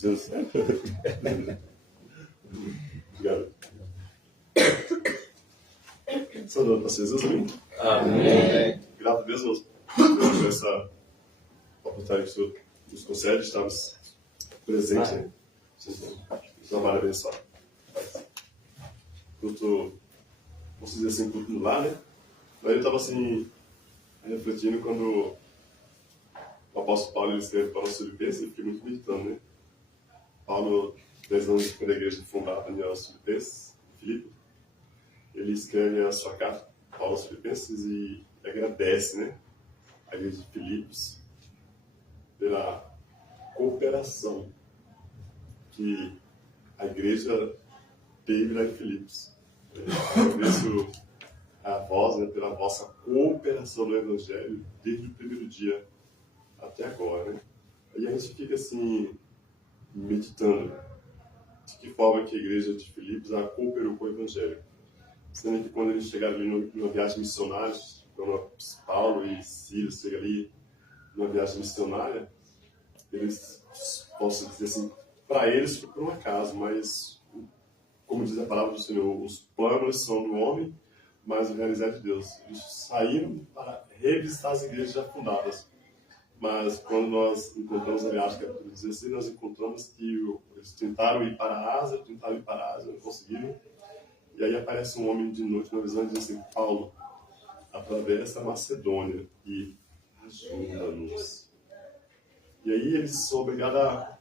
Deus. Obrigado. Saudade para Jesus, amém? Amém. Grato a Deus por essa oportunidade que o Senhor nos concede, estamos presentes, né? Trabalho abençoado. Culto, posso dizer assim, culto no lar, né? Aí eu estava assim, refletindo quando o apóstolo Paulo ele escreve para os Filipenses, eu fiquei muito meditando, né? Paulo, 10 anos depois da igreja fundada aos Filipenses, Filipe, ele escreve a sua carta, Paulo aos Filipenses, e agradece, né? A igreja de Filipos pela cooperação que a igreja teve lá em Filipos. Eu agradeço a vós, né, pela vossa cooperação no Evangelho desde o primeiro dia até agora, né? Aí a gente fica assim, meditando de que forma que a igreja de Filipos cooperou com o Evangelho. Sendo que quando eles chegaram ali numa viagem missionária, quando Paulo e Silas chegam ali numa viagem missionária, eles, posso dizer assim, para eles foi por um acaso, mas, como diz a palavra do Senhor, os planos são do homem, mas o realizar é de Deus. Eles saíram para revisitar as igrejas já fundadas. Mas quando nós encontramos a viagem, capítulo 16, nós encontramos que eles tentaram ir para a Ásia, não conseguiram. E aí aparece um homem de noite na visão e diz assim: Paulo, atravessa a Macedônia e ajuda-nos. E aí eles são obrigados a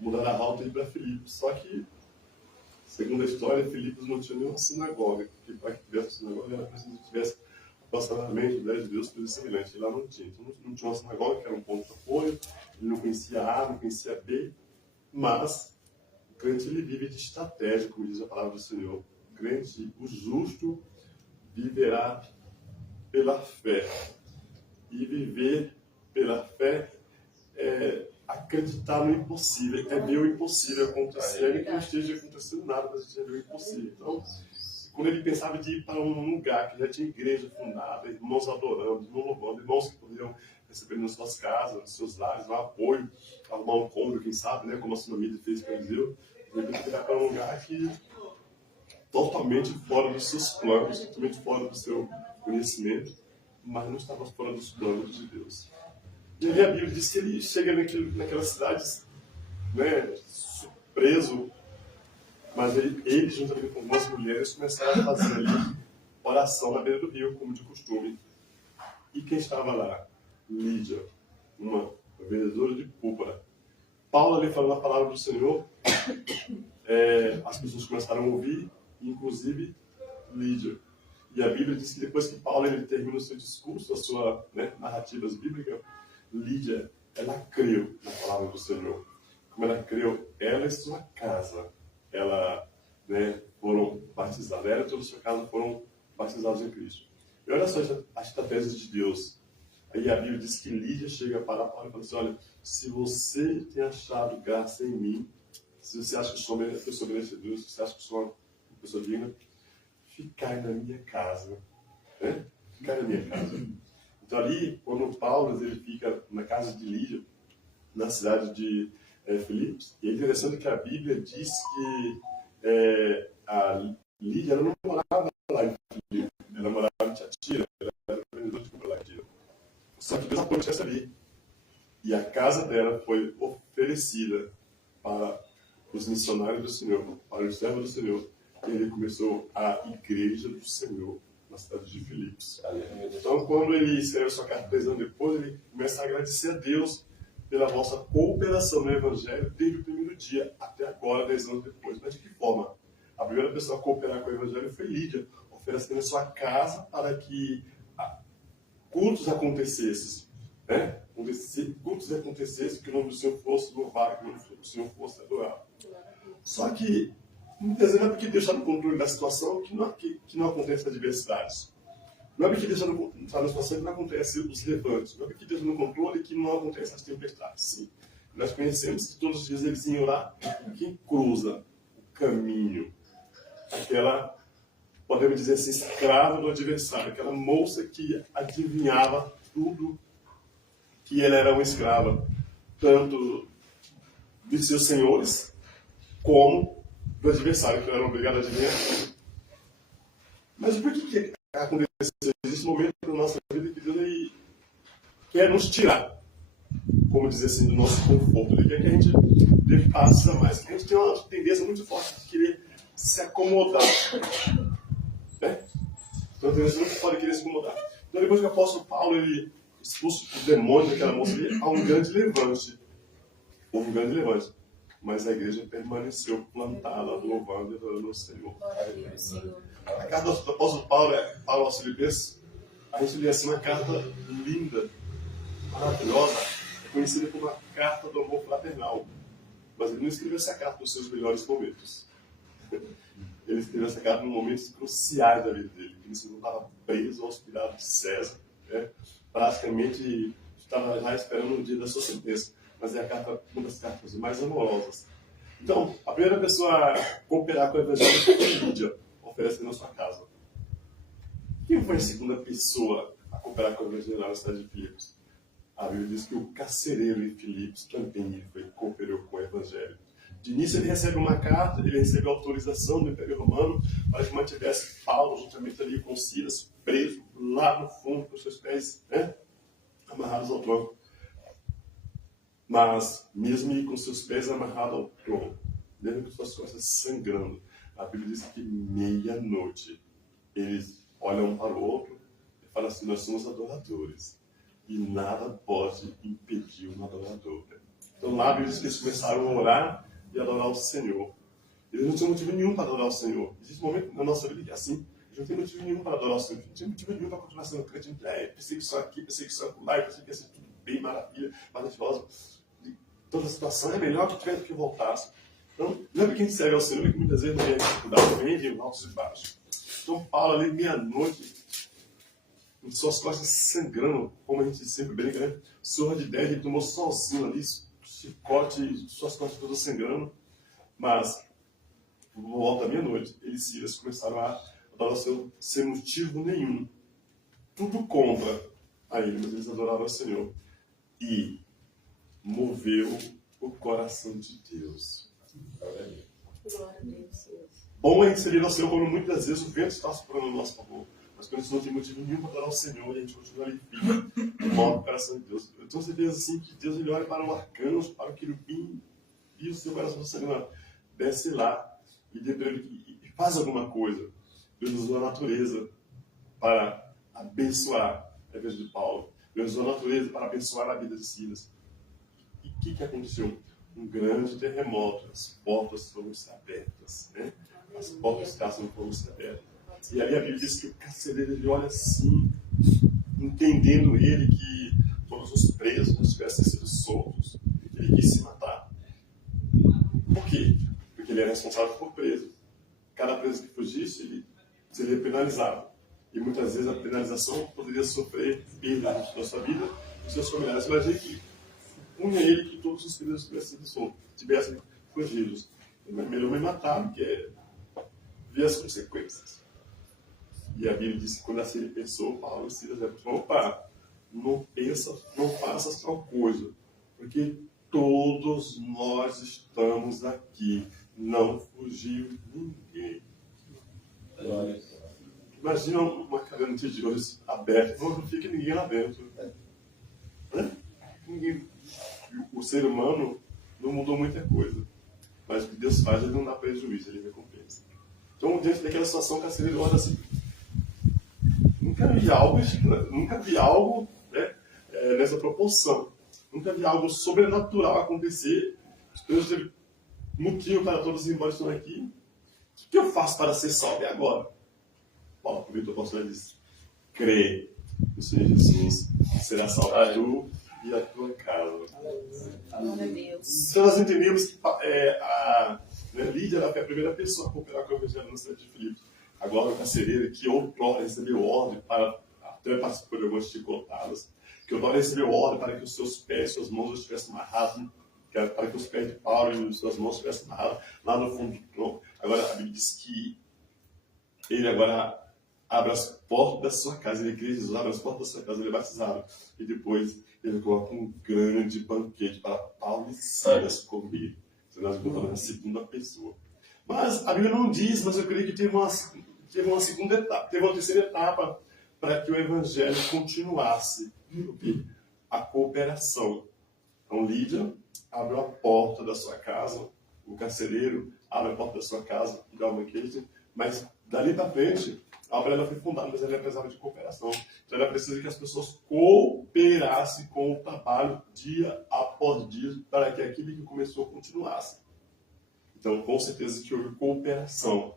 mudar a rota e ir para Filipos. Só que, segundo a história, Filipos não tinha nenhuma sinagoga, porque para que tivesse sinagoga era preciso que tivesse apastoramento, ideia de Deus, coisa semelhante. E lá não tinha. Então não tinha uma sinagoga, que era um ponto de apoio, ele não conhecia A, não conhecia B, mas o crente ele vive de estratégia, como diz a palavra do Senhor. O crente, o justo, viverá pela fé. E viver pela fé é acreditar no impossível, é ver o impossível acontecer, ainda que não esteja acontecendo nada, mas a gente já vê o impossível. Então, quando ele pensava de ir para um lugar que já tinha igreja fundada, irmãos adorando, irmãos louvando, irmãos que poderiam receber nas suas casas, nos seus lares, um apoio, arrumar um cômodo, quem sabe, né, como a sua mídia fez para Eliseu, de repente ele vai para um lugar que totalmente fora dos seus planos, totalmente fora do seu conhecimento, mas não estava fora dos planos de Deus. E aí a Bíblia diz que ele chega naquela cidade, né, surpreso, mas ele juntamente com algumas mulheres, começaram a fazer ali oração na beira do rio, como de costume. E quem estava lá? Lídia, uma vendedora de púrpura. Paulo ali falando a palavra do Senhor, as pessoas começaram a ouvir, inclusive Lídia. E a Bíblia diz que depois que Paulo ele termina o seu discurso, a sua narrativas bíblicas, Lídia, ela creu na palavra do Senhor. Como ela creu, ela e sua casa, ela foram batizadas. Ela e toda a sua casa foram batizados em Cristo. E olha só a estratégia de Deus. Aí a Bíblia diz que Lídia chega para Paulo e fala assim: olha, se você tem achado graça em mim, se você acha que eu sou merecedor, se você acha que eu sou uma pessoa digna, ficai na minha casa. Né? Ficai na minha casa. Então ali, quando Paulo ele fica na casa de Lídia, na cidade de Filipos, e é interessante que a Bíblia diz que a Lídia não morava lá em Filipos, ela morava em Tiatira, ela era vendedora de compra lá em Tiatira. Só que Deus apontou essa ali. E a casa dela foi oferecida para os missionários do Senhor, para os servos do Senhor. E ele começou a igreja do Senhor na cidade de Filipos. Então, quando ele escreve sua carta 3 anos depois, ele começa a agradecer a Deus pela vossa cooperação no Evangelho desde o primeiro dia até agora, 10 anos depois. Mas de que forma? A primeira pessoa a cooperar com o Evangelho foi Lídia, oferecendo a sua casa para que cultos acontecessem, né? Cultos acontecessem, que o nome do Senhor fosse louvado, que o nome do Senhor fosse adorado. Só que, muitas vezes, não é porque Deus está no controle da situação que não acontecem adversidades. Não é porque Deus está na situação que não acontecem os levantes. Não é porque Deus está no controle que não acontecem as tempestades. Sim. Nós conhecemos que todos os dias eles iam lá, quem cruza o caminho, aquela podemos dizer assim, escrava do adversário, aquela moça que adivinhava tudo, que ela era uma escrava, tanto de seus senhores, como do adversário, que ela era obrigada a adivinhar. Mas por que aconteceu? Existe um momento da nossa vida que Deus aí quer nos tirar, como dizer assim, do nosso conforto. Ele quer que a gente dê passos a mais. A gente tem uma tendência muito forte de querer se acomodar. Né? Então, a tendência muito forte de querer se acomodar. Então, depois que o apóstolo Paulo ele expulsa o demônio daquela moça ali, há um grande levante. Houve um grande levante. Mas a igreja permaneceu plantada, louvando e adorando o Senhor. A carta do apóstolo Paulo, Paulo aos Filipenses, a gente lê assim uma carta linda, maravilhosa, é conhecida como a carta do amor fraternal. Mas ele não escreveu essa carta nos seus melhores momentos. Ele escreveu essa carta em momentos cruciais da vida dele. Ele estava preso aos piratas de César. Né? Praticamente estava já esperando o dia da sua sentença. Mas é a carta, uma das cartas mais amorosas. Então, a primeira pessoa a cooperar com o evangelho foi Lídia, oferecendo a sua casa. Quem foi a segunda pessoa a cooperar com o evangelho na cidade de Filipos? A Bíblia diz que o carcereiro em Filipos também cooperou com o evangelho. De início ele recebe uma carta, ele recebe autorização do Império Romano para que mantivesse Paulo juntamente ali com Silas, preso lá no fundo, com seus pés, né, amarrados ao tronco. Mas, mesmo com seus pés amarrados ao tronco, mesmo com suas costas sangrando, a Bíblia diz que meia-noite eles olham um para o outro e falam assim: nós somos adoradores e nada pode impedir um adorador. Então lá a Bíblia diz que eles começaram a orar e adorar o Senhor. Eles não tinham motivo nenhum para adorar o Senhor. Existe um momento na nossa vida que é assim: a gente não tem motivo nenhum para adorar o Senhor, a gente não tem motivo nenhum para continuar sendo crente. Perseguição aqui, perseguição lá, pensei que ia ser tudo bem, maravilha, maravilhosa. Toda a situação é melhor que tivesse que voltasse. Então, lembra que a gente serve ao Senhor e que muitas vezes não vem a dificuldade, vem de altos e baixos. Então, Paulo ali, meia-noite, com suas costas sangrando, como a gente sempre brinca, né? Surra de 10, ele tomou sozinho ali, chicote, suas costas todas sangrando. Mas, por volta da meia-noite, eles e Silas começaram a adorar o Senhor sem motivo nenhum. Tudo contra a ele, mas eles adoravam o Senhor. E moveu o coração de Deus. Glória a Deus. Bom é servir ao Senhor quando muitas vezes o vento está soprando no nosso favor. Mas quando a gente não tem motivo nenhum para adorar o Senhor e a gente continua ali firme, move o coração de Deus. Eu tenho certeza assim que Deus ele olha para o arcanjo, para o querubim, e o seu coração do Senhor desce lá e faz alguma coisa. Deus usou a natureza para abençoar a vida de Paulo. Deus usou a natureza para abençoar a vida de Silas. E o que aconteceu? Um grande terremoto, as portas foram-se abertas, né? As portas de casa foram-se abertas. E ali a Bíblia diz que o carcereiro ele olha assim, entendendo ele que todos os presos não tivessem sido soltos. Ele quis se matar. Por quê? Porque ele era responsável por preso. Cada preso que fugisse, ele seria penalizado. E muitas vezes a penalização poderia sofrer perda da sua vida e dos seus familiares. Imagina que punha ele que todos os presos tivessem fugidos. É melhor me matar do que ver as consequências. E a Bíblia diz que quando assim ele pensou, Paulo e Silas disseram: opa, não pensa, não faça tal coisa, porque todos nós estamos aqui, não fugiu ninguém. Imagina uma cadeira de olhos aberta, não fica ninguém lá dentro. Ninguém. O ser humano não mudou muita coisa, mas o que Deus faz, ele não dá prejuízo, ele recompensa. Então, diante daquela situação, o carcereiro olha assim: nunca vi algo né, nessa proporção. Nunca vi algo sobrenatural acontecer. Deus teve motivo para todos ir embora estão aqui. O que eu faço para ser salvo? E agora? Paulo aproveitou o apóstolo e disse: crê no Senhor Jesus, será salvo tu e a tua casa. Glória a Deus. Então nós entendemos que Lídia era a primeira pessoa a cooperar com o evangelho na cidade de Filipos. Agora o carcereiro, que outrora recebeu ordem para até participar de algumas chicotadas, que outrora recebeu ordem para que os seus pés, suas mãos estivessem amarrados, para que os pés de Paulo e suas mãos estivessem amarrados lá no fundo do tronco. Agora a Bíblia diz que ele agora abre as portas da sua casa. Ele crê em Jesus, abre as portas da sua casa, ele é batizado. E depois ele coloca um grande banquete para Paulo e Silas comer. Então, nós botamos na segunda pessoa. Mas a Bíblia não diz, mas eu creio que teve uma segunda etapa, teve uma terceira etapa para que o evangelho continuasse. A cooperação. Então, Lídia abre a porta da sua casa, o carcereiro abre a porta da sua casa e dá um banquete, mas dali para frente, a obra ela foi fundada, mas ela precisava de cooperação. Então, ela precisa que as pessoas cooperassem com o trabalho dia após dia para que aquilo que começou continuasse. Então, com certeza que houve cooperação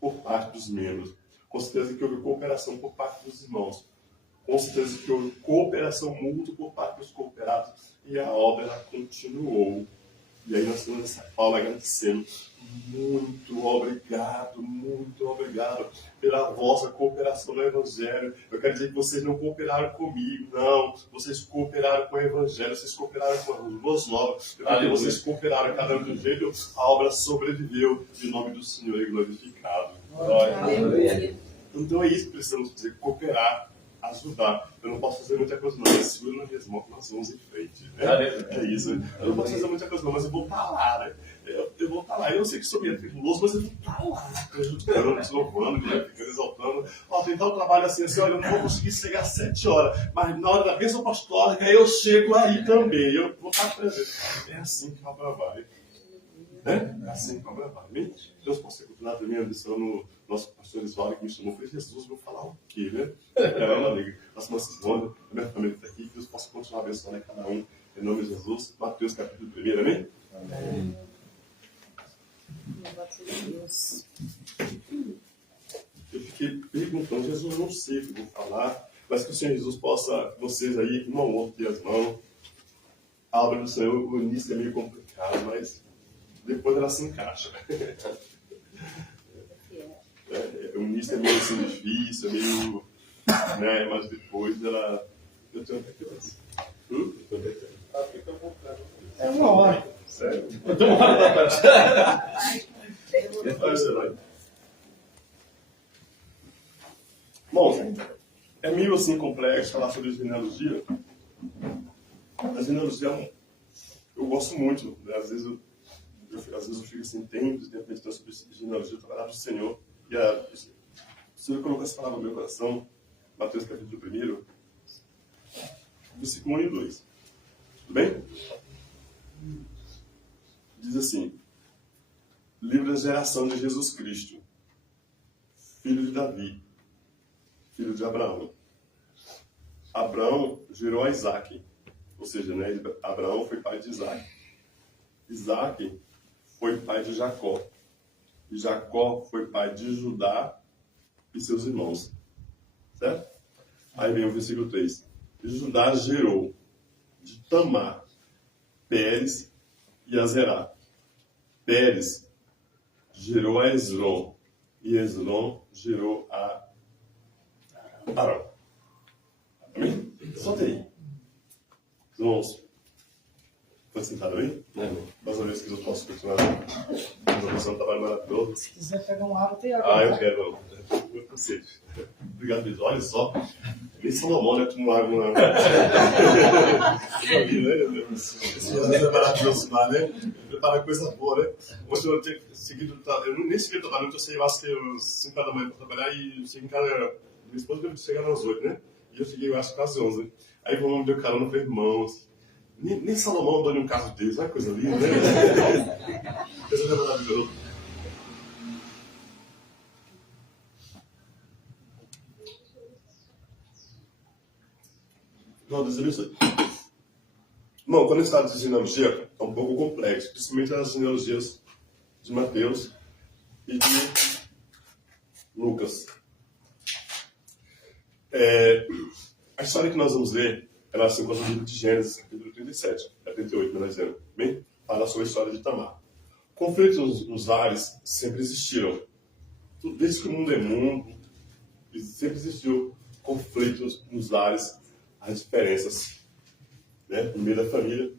por parte dos membros. Com certeza que houve cooperação por parte dos irmãos. Com certeza que houve cooperação mútua por parte dos cooperados. E a obra ela continuou. E aí nós temos essa Paulo agradecendo. Muito obrigado pela vossa cooperação no Evangelho. Eu quero dizer que vocês não cooperaram comigo, não. Vocês cooperaram com o Evangelho, vocês cooperaram com as boas novas. Porque vocês cooperaram cada um do jeito, a obra sobreviveu. E o nome do Senhor é glorificado. Aleluia. Então é isso que precisamos dizer, cooperar, ajudar. Eu não posso fazer muita coisa, não. Mas segura na minhas mãos que nós vamos em frente. Né? É isso. Eu não posso fazer muita coisa, não, mas eu vou estar lá, né? Eu vou estar lá. Eu sei que sou meio tribuloso, mas eu vou estar lá, ajudando, te louvando, ficando exaltando. Ó, tem tal trabalho assim, eu não vou conseguir chegar às 7 horas, mas na hora da bênção apostólica eu chego aí também. Eu vou estar presente. É assim que a obra vai. Né? É assim que a obra vai. Amém? Deus possa continuar também abençoando nosso pastor Isvaldo, que me chamou. Foi Jesus, vou falar o quê, né? É uma alegria. Nossa irmã Simone, a minha família está aqui, que Deus possa continuar abençoando a cada um. Em nome de Jesus. Mateus capítulo 1, amém? Amém. Louvado seja Deus. Eu fiquei perguntando, Jesus, não sei o que eu vou falar, mas que o Senhor Jesus possa, vocês aí, um ao outro, ter as mãos. A obra do Senhor, o início é meio complicado, mas depois ela se encaixa. O início é meio assim difícil, é meio. Né, mas depois ela. Eu tenho até que É uma hora. Sério? Eu tô morrendo Bom, é meio assim complexo falar sobre genealogia. A genealogia eu gosto muito, né? Às vezes eu fico assim, tempo meditando sobre genealogia, trabalhar do Senhor. E o Senhor colocou essa palavra no meu coração, Mateus capítulo 1, versículo 1 e 2. Tudo bem? Diz assim: livro da geração de Jesus Cristo, filho de Davi, filho de Abraão. Abraão gerou a Isaac, ou seja, né, Abraão foi pai de Isaac. Isaac foi pai de Jacó. E Jacó foi pai de Judá e seus irmãos. Certo? Aí vem o versículo 3. Judá gerou de Tamar, Pérez e Azerá. Pérez gerou a Esrom. E Esrom gerou a Arão. Amém? Solta aí. Irmãos, foi sentado aí? Mais uma vez que eu posso continuar. A profissão trabalho maravilhoso. Se quiser pegar uma água, tem água. Ah, eu quero. Eu consigo. Obrigado, Luiz. Olha só. Nem Salomão, né? Tomou água na. Esse Jesus é maravilhoso lá, né? Prepara coisa boa, né? Hoje eu tinha seguido. Eu nem segui o trabalho, eu sei lá, se eu 5 da manhã para trabalhar e eu cheguei em casa. Minha esposa deve chegar às 8, né? E eu cheguei, eu acho, quase 11. Né? Aí o nome deu carona, falei, irmãos. Nem Salomão andou em um caso deles, olha que coisa linda, né? Jesus é maravilhoso. Não, Deus abençoe. Bom, quando a gente fala de genealogia, é um pouco complexo, principalmente as genealogias de Mateus e de Lucas. A história que nós vamos ler, ela se encontra no livro de Gênesis, capítulo 37, 38, melhor dizendo. Bem, fala sobre a história de Tamar. Conflitos nos lares sempre existiram. Desde que o mundo é mundo, sempre existiu conflitos nos lares, as diferenças, né, no meio da família.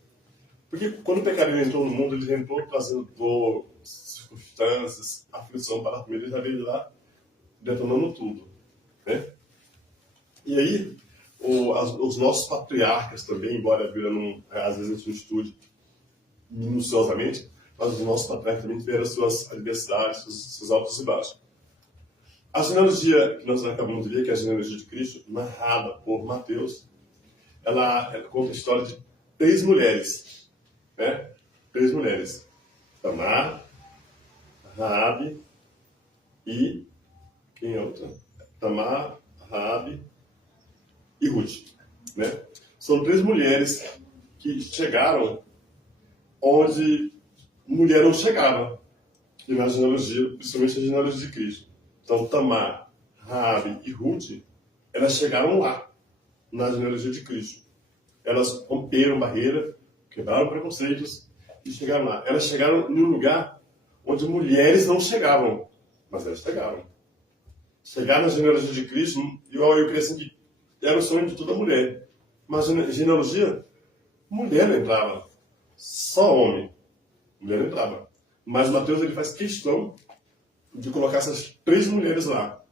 Porque quando o pecado entrou no mundo, ele entrou trazendo dor, circunstâncias, aflição para a família, já veio lá detonando tudo, né? E aí, os nossos patriarcas também, embora a Bíblia não, às vezes a gente não estude minuciosamente, mas os nossos patriarcas também tiveram suas adversidades, seus altos e baixos. A genealogia que nós acabamos de ver, que é a genealogia de Cristo, narrada por Mateus, ela conta a história de 3 mulheres, né? 3 mulheres. Tamar, Raabe e... quem é outra? Tamar, Raabe e Ruth, né? São 3 mulheres que chegaram onde mulher não chegava, e na genealogia, principalmente na genealogia de Cristo. Então, Tamar, Raabe e Ruth, elas chegaram lá, na genealogia de Cristo. Elas romperam barreira, quebraram preconceitos e chegaram lá. Elas chegaram em um lugar onde mulheres não chegavam, mas elas chegaram. Chegar na genealogia de Cristo, eu creio assim que era o sonho de toda mulher. Mas na genealogia, mulher não entrava, só homem. Mulher não entrava. Mas Mateus ele faz questão de colocar essas 3 mulheres lá.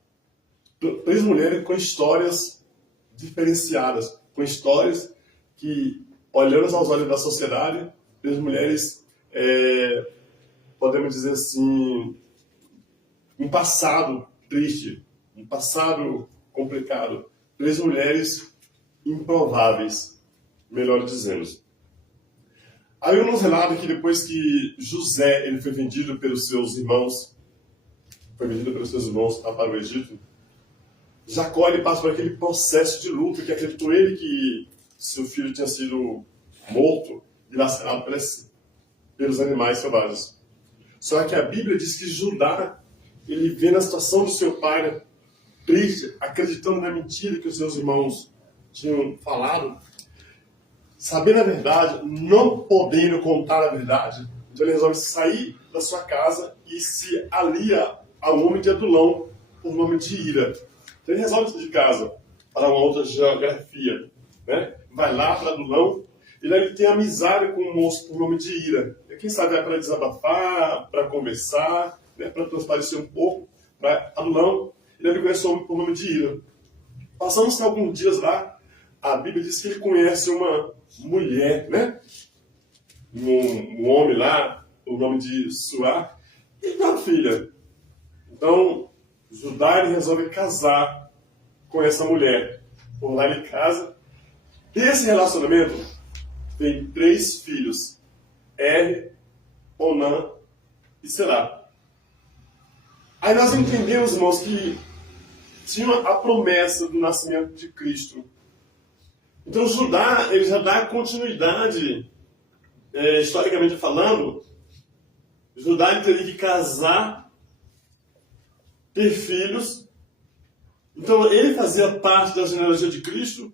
3 mulheres com histórias diferenciadas, com histórias que, olhando aos olhos da sociedade, 3 mulheres, podemos dizer assim, um passado triste, um passado complicado. 3 mulheres improváveis, melhor dizendo. Aí nos relata que depois que José ele foi vendido pelos seus irmãos, lá para o Egito, Jacó ele passa por aquele processo de luto, que acreditou ele que seu filho tinha sido morto e lacerado pelos animais selvagens. Só que a Bíblia diz que Judá, ele vê na situação do seu pai, né, triste, acreditando na mentira que os seus irmãos tinham falado, sabendo a verdade, não podendo contar a verdade, então ele resolve sair da sua casa e se alia ao homem de Adulão, por nome de Ira. Então ele resolve sair de casa para uma outra geografia, né? Vai lá para Adulão, e lá ele tem amizade com um moço por nome de Ira. E quem sabe é para desabafar, para conversar, né? Para transparecer um pouco para Adulão. E ele conhece um homem por nome de Ira. Passamos alguns dias lá, a Bíblia diz que ele conhece uma mulher, né? Um homem lá, o nome de Suá, e uma filha. Então, Judá ele resolve casar com essa mulher. Por lá ele casa. Desse relacionamento, tem 3 filhos. Er, Onã e Será. Aí nós entendemos, irmãos, que tinha a promessa do nascimento de Cristo. Então Judá, ele já dá continuidade, historicamente falando. Judá ele teria que casar, ter filhos. Então ele fazia parte da genealogia de Cristo,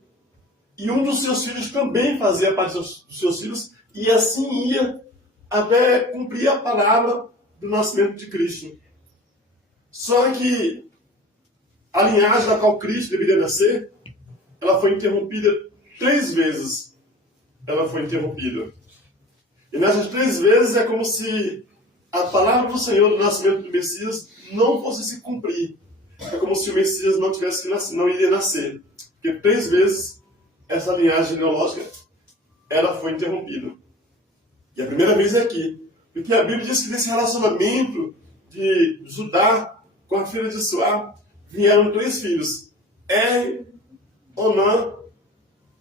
e um dos seus filhos também fazia parte dos seus filhos, e assim ia até cumprir a palavra do nascimento de Cristo. Só que a linhagem da qual Cristo deveria nascer, ela foi interrompida 3 vezes. Ela foi interrompida. E nessas 3 vezes é como se a palavra do Senhor do nascimento do Messias não fosse se cumprir. É como se o Messias não tivesse que nascer, não iria nascer. Porque 3 vezes essa linhagem genealógica ela foi interrompida. E a primeira vez é aqui. Porque a Bíblia diz que nesse relacionamento de Judá com a filha de Suá vieram 3 filhos. Er, Onã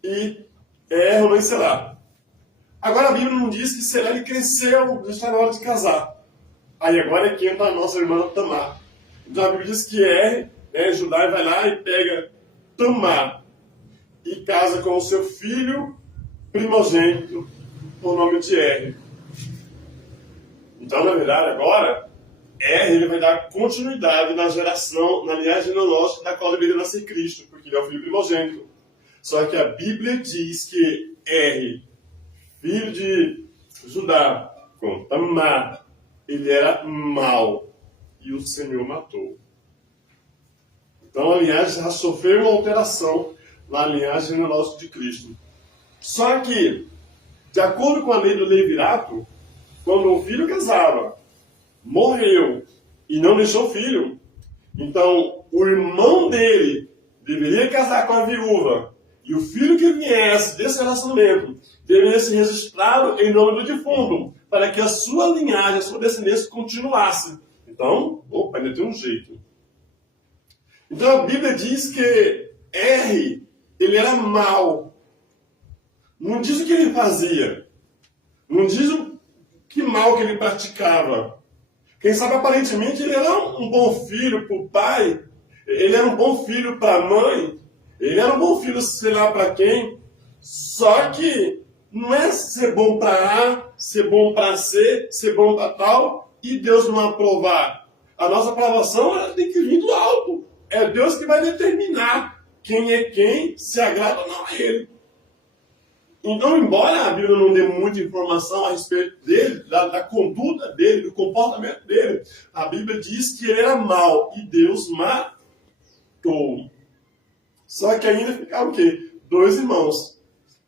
e Será. Agora a Bíblia não diz que Será ele cresceu, já está na hora de casar. Aí agora é que entra a nossa irmã Tamar. Então a Bíblia diz que Judá vai lá e pega Tamar e casa com o seu filho primogênito por nome de Er. Então, na verdade, agora, ele vai dar continuidade na geração, na linhagem genealógica da qual deveria nascer Cristo, porque ele é o filho primogênito. Só que a Bíblia diz que filho de Judá, com Tamar, ele era mau e o Senhor matou. Então a linhagem já sofreu uma alteração na linhagem genealógica de Cristo. Só que, de acordo com a lei do levirato, quando o filho casava, morreu e não deixou filho, Então, o irmão dele deveria casar com a viúva. E o filho que viesse desse relacionamento deveria ser registrado em nome do defunto, para que a sua linhagem, a sua descendência continuasse. Então, opa, ainda tem um jeito. Então a Bíblia diz que R, ele era mau. Não diz o que ele fazia. Não diz o que mal que ele praticava. Quem sabe, aparentemente, ele era um bom filho para o pai. Ele era um bom filho para a mãe. Ele era um bom filho, sei lá para quem. Só que não é ser bom para A, ser bom para C, ser bom para tal, e Deus não aprovar. A nossa aprovação ela tem que vir do alto. É Deus que vai determinar quem é quem, se agrada ou não a Ele. Então, embora a Bíblia não dê muita informação a respeito dele, da conduta dele, do comportamento dele, a Bíblia diz que ele era mau e Deus matou. Só que ainda ficavam o quê? 2 irmãos,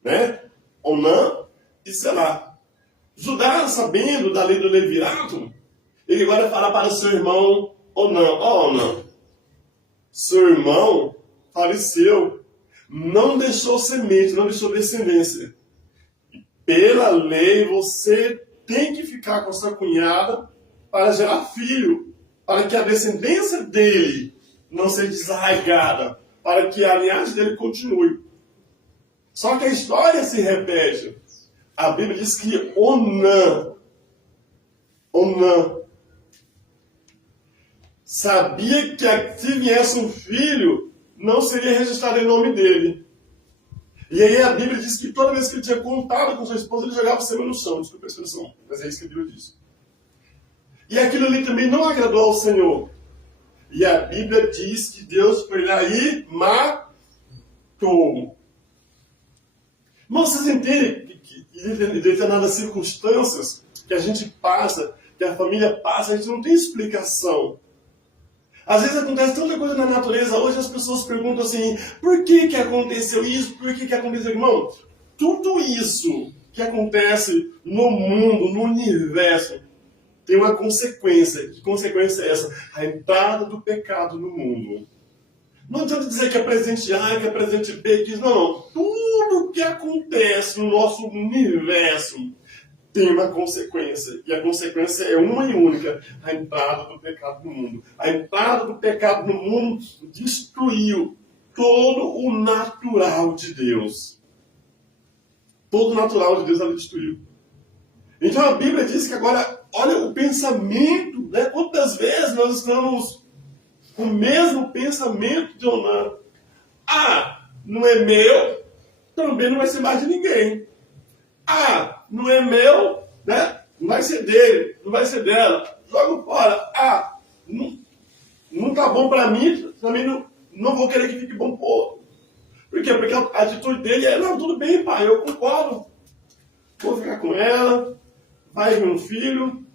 né? Onã e Selá. Judá, sabendo da lei do levirato, ele agora fala para o seu irmão Onã: ó, Onã, seu irmão faleceu, não deixou semente, não deixou descendência. Pela lei, você tem que ficar com sua cunhada para gerar filho, para que a descendência dele não seja desarraigada, para que a linhagem dele continue. Só que a história se repete. A Bíblia diz que Onã sabia que se viesse um filho, não seria registrado em nome dele. E aí a Bíblia diz que toda vez que ele tinha contado com sua esposa, ele jogava sêmen no chão. Desculpa a expressão, mas é isso que a Bíblia diz. E aquilo ali também não agradou ao Senhor. E a Bíblia diz que Deus foi lá e matou. Mas vocês entendem que em determinadas circunstâncias que a gente passa, que a família passa, a gente não tem explicação. Às vezes acontece tanta coisa na natureza, hoje as pessoas perguntam assim, por que aconteceu isso, por que aconteceu, irmão? Tudo isso que acontece no mundo, no universo, tem uma consequência. Que consequência é essa? A entrada do pecado no mundo. Não adianta dizer que é presente A, que é presente B, que não. Tudo que acontece no nosso universo tem uma consequência. E a consequência é uma e única. A entrada do pecado no mundo. A entrada do pecado no mundo destruiu todo o natural de Deus. Todo o natural de Deus ela destruiu. Então a Bíblia diz que agora, olha o pensamento, né? Quantas vezes nós estamos com o mesmo pensamento de Onã. Ah, não é meu, também não vai ser mais de ninguém. Ah, não é meu, né? Não vai ser dele, não vai ser dela. Joga fora. Ah, não tá bom para mim, também não vou querer que fique bom pro outro. Por quê? Porque a atitude dele é, não, tudo bem, pai, eu concordo. Vou ficar com ela, vai vir um filho.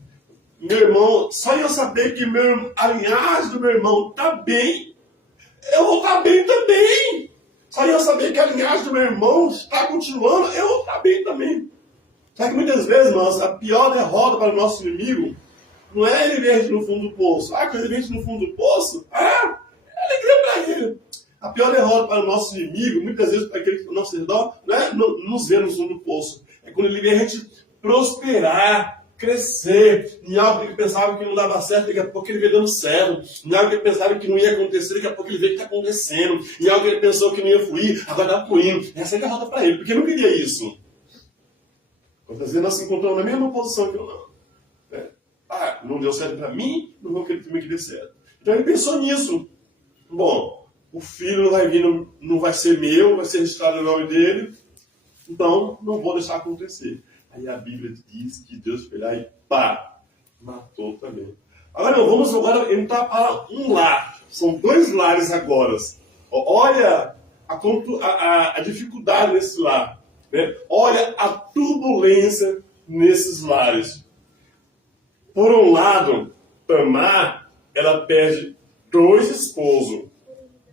Meu irmão, só eu saber que a linhagem do meu irmão tá bem, eu vou estar bem também. Só eu saber que a linhagem do meu irmão está continuando, eu vou estar bem também. Só que muitas vezes, irmãos, a pior derrota para o nosso inimigo não é ele ver a gente no fundo do poço. Ah, quando ele vê a gente no fundo do poço, é alegria para ele. A pior derrota para o nosso inimigo, muitas vezes para aquele que está ao nosso redor, não é nos ver no fundo do poço. É quando ele vê a gente prosperar, crescer, em algo que ele pensava que não dava certo, daqui a pouco ele vê dando certo, em algo que ele pensava que não ia acontecer, daqui a pouco ele vê que está acontecendo, em algo que ele pensou que não ia fluir, agora está fluindo. Essa é a derrota para ele, porque ele não queria isso. Quantas vezes nós nos encontramos na mesma posição que eu não. Ah, não deu certo para mim, não vou querer também que dê certo. Então ele pensou nisso. Bom, o filho não vai vir, não vai ser meu, vai ser registrado no nome dele, então não vou deixar acontecer. Aí a Bíblia diz que Deus foi lá e pá, matou também. Agora vamos entrar para um lar. São 2 lares agora. Olha a dificuldade nesse lar. Né? Olha a turbulência nesses lares. Por um lado, Tamar, ela perde 2 esposos.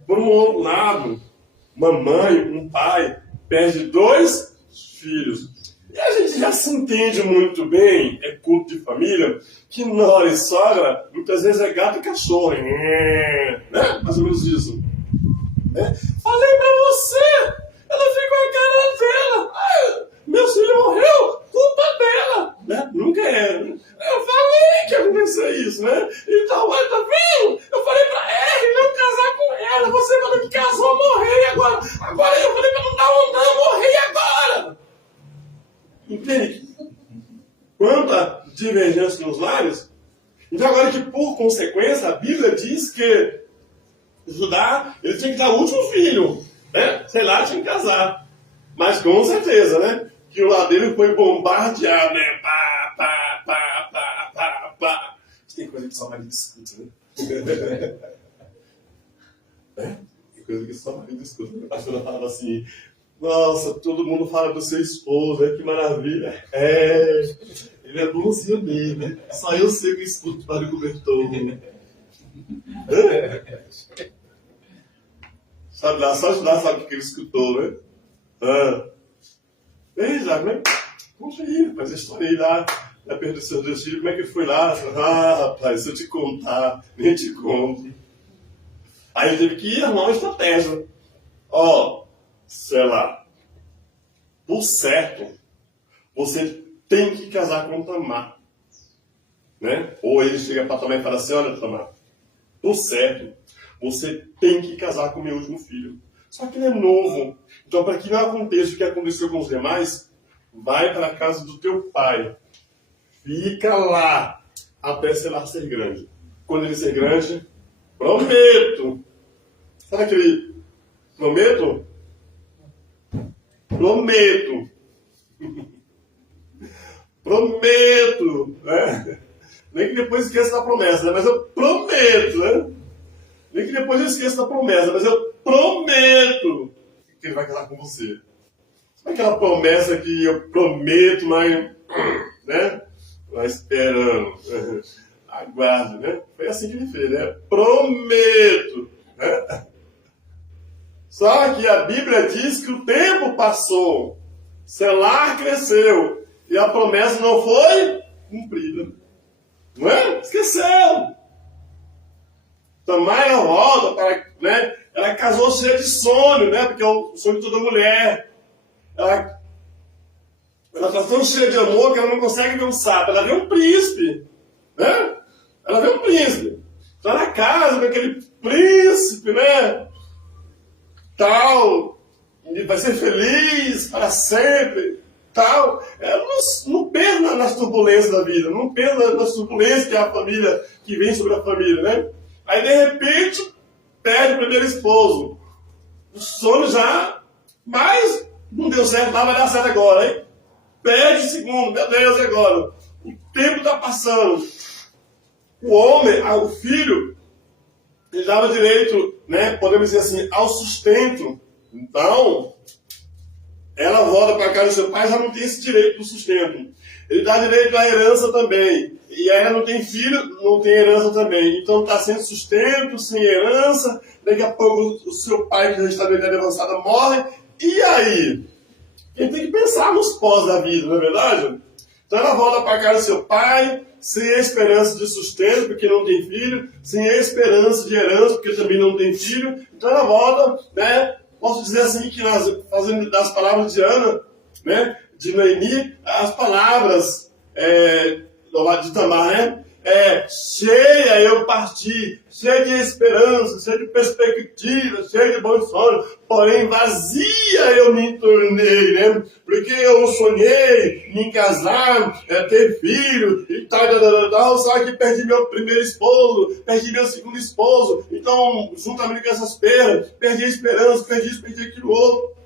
Por um outro lado, uma mãe, um pai, perde 2 filhos. E a gente já se entende muito bem, é culto de família, que nora e sogra, muitas vezes é gato e cachorro, né? Mais ou menos isso. Né? Falei pra você, ela ficou a cara dela, meu filho morreu, culpa dela, né? Nunca era, né? Eu falei que ia acontecer isso, né? Então, olha, tá vendo? Eu falei pra ele não casar com ela, você falou que casou, morrei agora. Agora eu falei pra não dar um não, morrei agora. Entende? Quanta divergência nos lares. Então agora que por consequência a Bíblia diz que Judá, ele tinha que dar o último filho, né? Sei lá, tinha que casar. Mas com certeza, né? Que o lado dele foi bombardeado, né? Pá, pá, pá, pá, pá, pá. Tem coisa que só marido escuta, né? Tem coisa que só marido escuta. A pastora falava assim, nossa, todo mundo fala do seu esposo, que maravilha. Ele é bonzinho mesmo, né? Só eu sei que eu escuto para o cobertor. Sabe lá, só ajudar, sabe o que ele escutou, né? Já, né? Poxa aí, mas a história aí lá, na perda dos seus dois filhos, como é que foi lá? Rapaz, se eu te contar, nem te conto. Aí ele teve que arrumar uma estratégia. Sei lá, por certo, você tem que casar com Tamar. Né? Ou ele chega para Tamar e fala assim, olha Tamar, por certo, você tem que casar com meu último filho. Só que ele é novo. Então, para que não aconteça o que aconteceu com os demais, vai para a casa do teu pai. Fica lá até Selar ser grande. Quando ele ser grande, prometo. Sabe aquele prometo? Prometo. Prometo. Né? Nem que depois esqueça da promessa, né? Mas eu prometo, né? Nem que depois eu esqueça da promessa, mas eu prometo que ele vai casar com você. Sabe aquela promessa que eu prometo, mas, né? Mas esperando. Aguarde, né? Foi assim que ele fez, né? Prometo. Né? Só que a Bíblia diz que o tempo passou, Selar cresceu e a promessa não foi cumprida. Não é? Esqueceu. Tamar ela volta para, né? Ela casou cheia de sonho, né? Porque é o sonho de toda mulher. Ela está tão cheia de amor que ela não consegue ver um sapo. Ela vê um príncipe, né? Ela vê um príncipe. Está na casa com aquele príncipe, né? Tal. E vai ser feliz para sempre. Tal. Ela não pensa nas turbulências da vida. Não pensa nas turbulências que é a família, que vem sobre a família, né? Aí, de repente, perde o primeiro esposo. O sono já, mas não deu certo, lá vai dar certo agora, hein? Perde o segundo, meu Deus, e agora? O tempo está passando. O homem, o filho, ele dava direito, né, podemos dizer assim, ao sustento. Então, ela volta para casa do seu pai, já não tem esse direito do sustento. Ele dá direito à herança também. E aí ela não tem filho, não tem herança também. Então está sem sustento, sem herança. Daqui a pouco o seu pai, que já está na idade avançada, morre. E aí? Quem tem que pensar nos pós da vida, não é verdade? Então ela volta para casa do seu pai, sem a esperança de sustento, porque não tem filho, sem a esperança de herança, porque também não tem filho. Então ela volta, né? Posso dizer assim que fazendo das palavras de Ana, né? De Noemi, as palavras de Tamar, né? Cheia eu parti, cheia de esperança, cheia de perspectiva, cheia de bons sonhos, porém vazia eu me tornei, né? Porque eu sonhei em casar, ter filho e tal, só que perdi meu primeiro esposo, perdi meu segundo esposo, então, juntamente com essas perdas, perdi a esperança, perdi isso, perdi aquilo outro.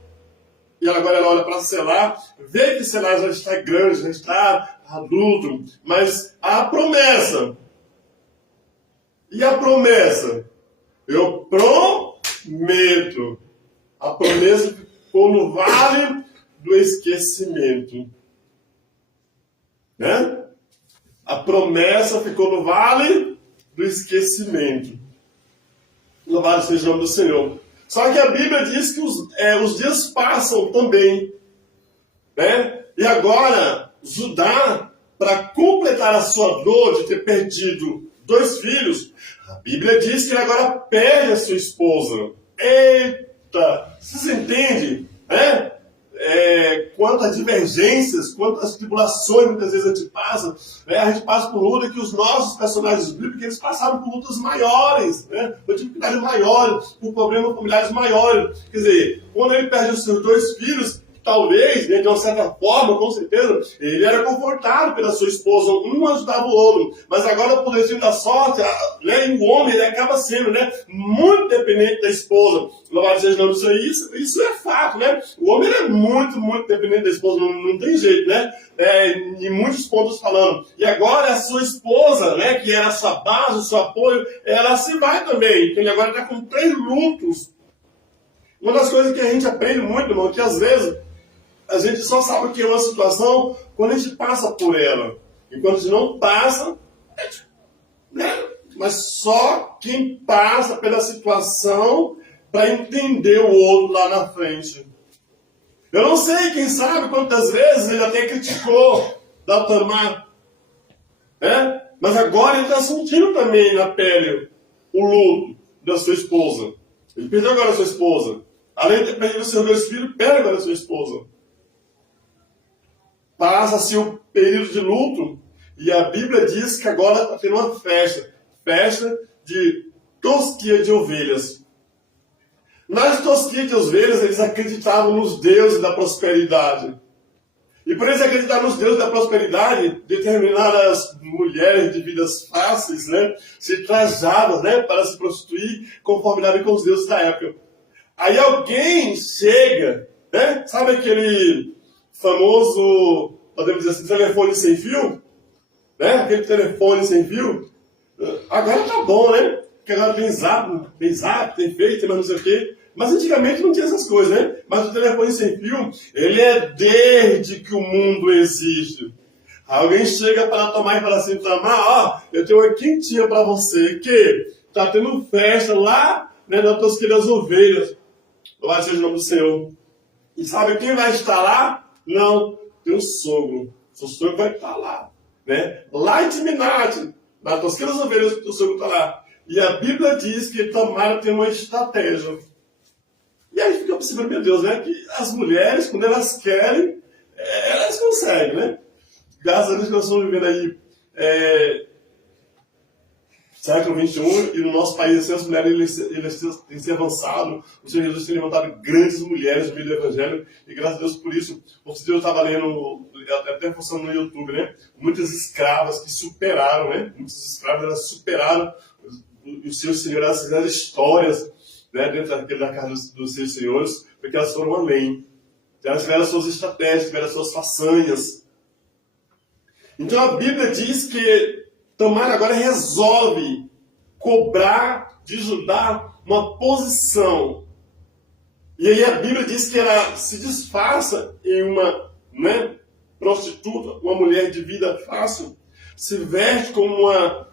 E agora ela olha para Selar, vê que Selar já está grande, já está adulto, mas a promessa, e a promessa, eu prometo, a promessa ficou no vale do esquecimento, né? A promessa ficou no vale do esquecimento. Louvado seja o nome do Senhor. Só que a Bíblia diz que os dias passam também, né? E agora, Judá, para completar a sua dor de ter perdido 2 filhos, a Bíblia diz que ele agora perde a sua esposa. Eita! Vocês entendem? Quantas divergências, quantas tribulações muitas vezes a gente passa por luta que os nossos personagens bíblicos eles passaram por lutas maiores, por dificuldades maiores, por problemas familiares maiores. Quer dizer, quando ele perde os seus 2 filhos, talvez, de uma certa forma, com certeza, ele era confortado pela sua esposa, um ajudava o outro. Mas agora, por destino da sorte, o homem ele acaba sendo muito dependente da esposa. Louvado seja o nome do Senhor. Isso é fato, O homem ele é muito, muito dependente da esposa, não tem jeito, em muitos pontos falando. E agora a sua esposa, que era a sua base, o seu apoio, ela se vai também. Então ele agora está com 3 lutos. Uma das coisas que a gente aprende muito, irmão, que às vezes a gente só sabe o que é uma situação quando a gente passa por ela. E quando a gente não passa, mas só quem passa pela situação para entender o outro lá na frente. Eu não sei, quem sabe quantas vezes ele até criticou da Tamar. Mas agora ele está sentindo também na pele o luto da sua esposa. Ele perdeu agora a sua esposa. Além de ter perdido os seus 2 filhos, perde agora a sua esposa. Passa-se o período de luto e a Bíblia diz que agora está tendo uma festa. Festa de tosquia de ovelhas. Nas tosquias de ovelhas, eles acreditavam nos deuses da prosperidade. E por eles acreditar nos deuses da prosperidade, determinadas mulheres de vidas fáceis, se trajavam, para se prostituir conformidade com os deuses da época. Aí alguém chega, sabe aquele famoso, podemos dizer assim, telefone sem fio? Aquele telefone sem fio? Agora tá bom, Porque agora tem zap, tem Face, tem mais não sei o quê. Mas antigamente não tinha essas coisas, Mas o telefone sem fio, ele é desde que o mundo existe. Alguém chega para tomar e fala assim, Tamar, eu tenho uma quentinha para você, que tá tendo festa lá, na tosquia das ovelhas. Louvado seja o nome do Senhor. E sabe quem vai estar lá? Não, teu sogro. Seu sogro vai estar lá. Lá em Timnate, na tosquia das ovelhas, teu sogro está lá. E a Bíblia diz que Tamar tem uma estratégia. E aí fica possível, meu Deus, que as mulheres, quando elas querem, elas conseguem, Graças a Deus que nós estamos vivendo aí século XXI, e no nosso país, as mulheres eles têm se avançado, o Senhor Jesus tem levantado grandes mulheres no meio do Evangelho, e graças a Deus por isso. Outro dia eu estava lendo, até funcionando no YouTube, muitas escravas que superaram, muitas escravas elas superaram os seus senhores, elas fizeram histórias, dentro da casa dos seus senhores, porque elas foram além. Elas tiveram as suas estratégias, tiveram as suas façanhas. Então a Bíblia diz que Tamar agora resolve cobrar de Judá uma posição. E aí a Bíblia diz que ela se disfarça em uma prostituta, uma mulher de vida fácil, se veste como uma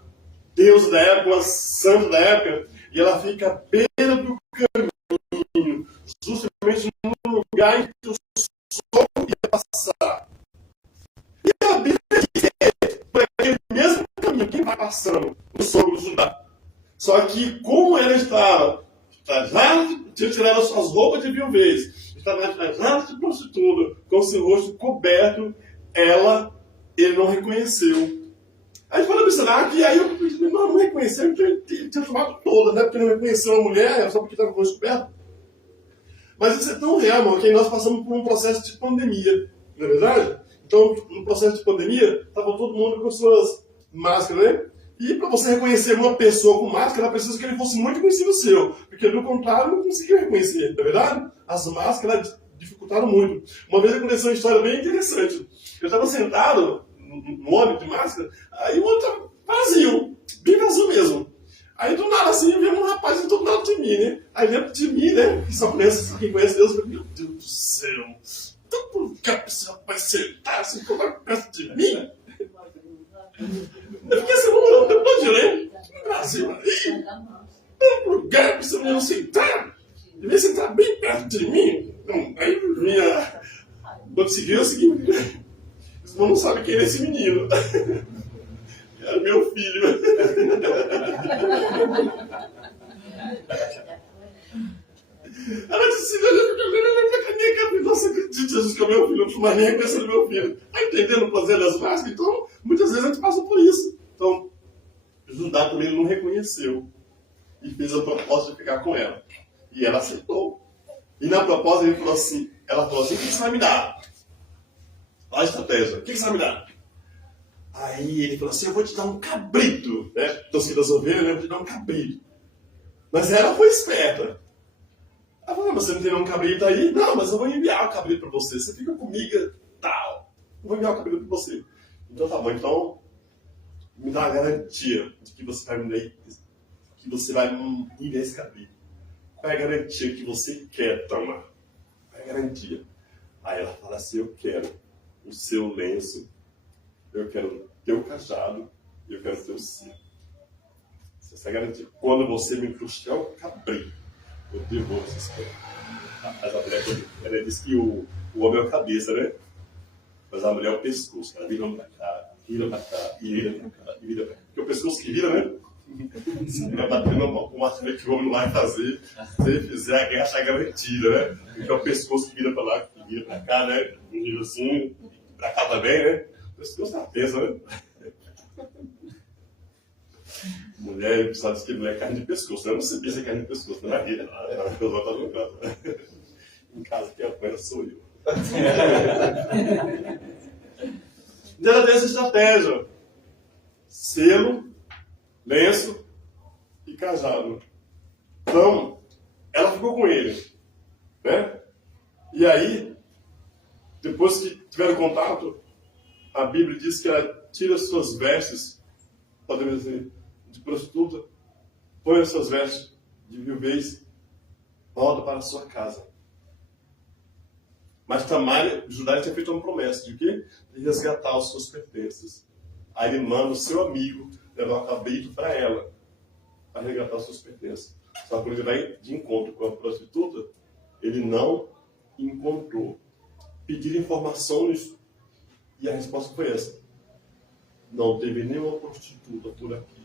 deusa da época, uma santa da época, e ela fica à beira do caminho, justamente no lugar em que o sol ia passar. E a Bíblia diz que por aquele mesmo caminho, quem vai passando? O sogro de Judá. Só que como ela estava trajada, tinha tirado as suas roupas de viuvez, estava trajada de prostituta, com seu rosto coberto, ele não reconheceu. Aí foi observar que aí eu não reconheceu, então ele tinha tomado todas, Porque não reconheceu a mulher, só porque estava com o rosto coberto. Mas isso é tão real, irmão, que nós passamos por um processo de pandemia, não é verdade? Então, no processo de pandemia, estava todo mundo com suas máscaras, E para você reconhecer uma pessoa com máscara, ela precisa que ele fosse muito conhecido seu, porque do contrário não conseguiu reconhecer, não é verdade? As máscaras dificultaram muito. Uma vez aconteceu uma história bem interessante. Eu estava sentado no ônibus de máscara, aí o ônibus estava vazio, bem vazio mesmo. Aí do nada assim, eu vi um rapaz do lado de mim, Aí dentro de mim, que só conhece, quem conhece Deus, eu falei, meu Deus do céu, tanto que esse rapaz sentar assim, perto de mim. Eu fiquei assim, não tempo todo, No Brasil, aí, tanto lugar para esse menino sentar, devia sentar bem perto de mim. Então, aí vinha Quando seguiu, eu segui o menino. Os irmãos não sabem quem é esse menino. Era meu filho. Ela disse, nossa, acredito, Jesus que é meu filho, mas nem reconhecendo meu filho. Está entendendo fazer as máscaras? Então, muitas vezes a gente passa por isso. Então, Judá também não reconheceu. E fez a proposta de ficar com ela. E ela aceitou. E na proposta ela falou assim, o que você vai me dar? Olha a estratégia, o que você vai me dar? Aí ele falou assim, eu vou te dar um cabrito. Né? Torcida das ovelhas, eu vou te dar um cabrito. Mas ela foi esperta. Ela falou, você não tem um cabrito aí? Não, mas eu vou enviar o cabrito para você. Você fica comigo, tal. Eu vou enviar o cabrito para você. Então tá bom, então me dá a garantia de que você vai me dar, que você vai me enviar esse cabrito. Qual é a garantia que você quer, Tamar? Qual é a garantia? Aí ela fala assim, eu quero o seu lenço, eu quero o teu cajado e eu quero o teu cinto. Essa é a garantia. Quando você me trouxer o cabrito, eu devolvo essas coisas. Mas a mulher, ela diz que o homem é a cabeça, né? Mas a mulher é o pescoço. Ela vira pra cá, vira pra cá, e vira pra cá, e vira pra cá. Porque o pescoço que vira, né? Vai bater uma coisa que o homem não vai fazer. Se ele fizer, a guerra está garantida, né? Porque é o pescoço que vira pra lá, que vira pra cá, né? Um vira assim, pra cá também, né? O pescoço tá peso, né? Mulher, o pessoal diz que mulher é carne de pescoço. Eu não sabia se é carne de pescoço, não é vida. Eu vou estar no caso. Em casa, quem apanha sou eu. Então ela tem essa estratégia: selo, lenço e cajado. Então, ela ficou com ele. Né? E aí, depois que tiveram contato, a Bíblia diz que ela tira as suas vestes, podemos dizer, de prostituta, põe as suas vestes de viuvez, volta para a sua casa. Mas Tamar, Judá tinha feito uma promessa de quê? De resgatar os seus pertences. Aí ele manda o seu amigo levar o cabrito para ela, para resgatar os seus pertences. Só que quando ele vai de encontro com a prostituta, ele não encontrou. Pediram informações e a resposta foi essa: não teve nenhuma prostituta por aqui.